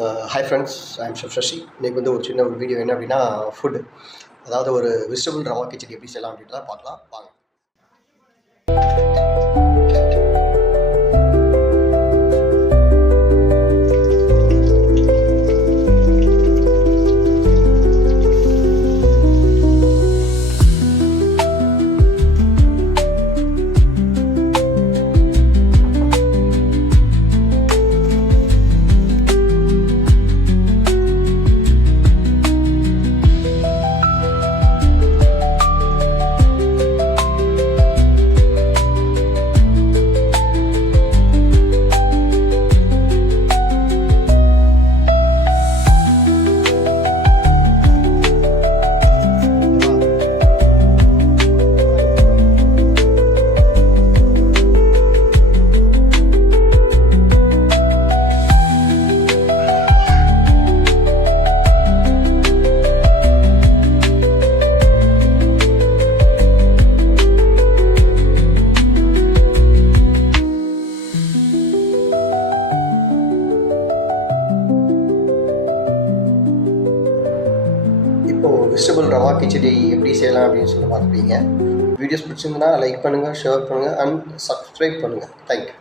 Hi friends, I am chef Sasi. இன்றைக்கி வந்து ஒரு சின்ன வீடியோ என்ன அப்படின்னா, ஃபுட், அதாவது ஒரு வெஜிடபிள் ரவா கிச்சடி எப்படி செய்யலாம் அப்படின்றத பார்க்கலாம் வாங்க. இப்போது வெஜிடபிள் ரவா கிச்சடி எப்படி செய்யலாம் அப்படின்னு சொல்லி பார்த்துப்பீங்க. வீடியோஸ் பிடிச்சிருந்தனா லைக் பண்ணுங்கள், ஷேர் பண்ணுங்கள் அண்ட் சப்ஸ்கிரைப் பண்ணுங்கள். தேங்க்யூ.